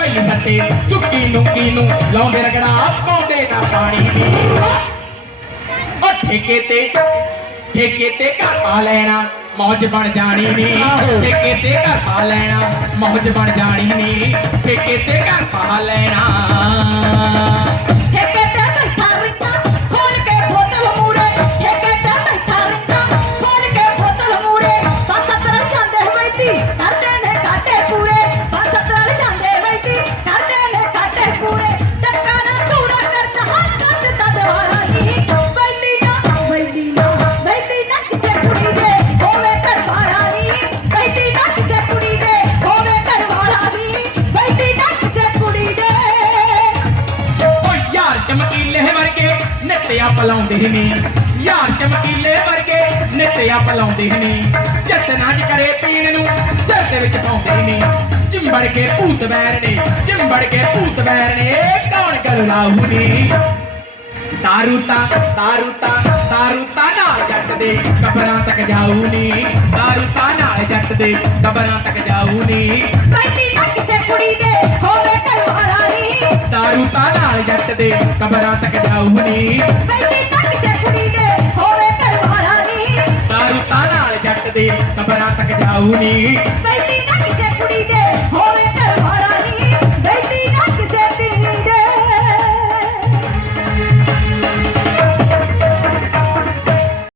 ਪਹਿਲੀ ਸੱਤੇ ਚੁੱਕੀ ਲੁੱਕੀ ਨੂੰ ਲਾਉਂਦੇ ਰਗੜਾ ਪਾਉਂਦੇ ਨਾ ਪਾਣੀ ਨੀ ਉਹ ਠੇਕੇ ਤੇ ਠੇਕੇ ਤੇ ਘਰ ਪਾ ਲੈਣਾ ਮੌਜ ਬਣ ਜਾਣੀ ਨੀ। ਠੇਕੇ ਤੇ ਘਰ ਪਾ ਲੈਣਾ ਮੌਜ ਬਣ ਜਾਣੀ ਨੀ। ਠੇਕੇ ਤੇ ਘਰ ਪਾ ਲੈਣਾ। ਚਮਕੀਲੇ ਵਰਗੇ ਨਿੱਤਿਆ ਪਲਾਉਂਦੇ ਨੇ। ਯਾਰ ਚਮਕੀਲੇ ਵਰਗੇ ਨਿੱਤਿਆ ਪਲਾਉਂਦੇ ਨੇ। ਜਤਨਾ ਚ ਕਰੇ ਪੀਣ ਨੂੰ ਸਿਰ ਦੇ ਵਿੱਚ ਪਾਉਂਦੇ ਨੇ। ਚਿੰਬੜ ਕੇ ਭੂਤ ਬੈਰ ਨੇ, ਚਿੰਬੜ ਕੇ ਭੂਤ ਬੈਰ ਨੇ। ਕੌਣ ਕਰੂ ਲਾਹੂ ਨੀ ਤਾਰੂਤਾ ਤਾਰੂਤਾ ਤਾਰੂ ਤਾਂ ਤਾਰੂ ਜੱਟ ਦੇ ਕਬਰਾਂ ਤੱਕ ਜਾਊ ਨੀ। ਤਾਰੂ ਤਾਂ ਨਾਲ ਜੱਟ ਦੇ ਕਬਰਾਂ ਤੱਕ ਜਾਊ ਨੀ। ਤਾਰੂ ਤਾਂ ਨਾਲ ਜੱਟ ਦੇ ਕਬਰਾਂ ਤੱਕ ਜਾਊ ਨੀ ਬੈਠੀ ਨਾ ਕਿਸੇ ਕੁੜੀ ਦੇ ਹੋਵੇ ਘਰ ਵਾਲਾ ਤਾਰੂ ਤਾਂ ਨਾਲ ਜੱਟ ਦੇ ਕਬਰਾਂ ਤੱਕ ਜਾਊ ਨੀ ਬੈਠੀ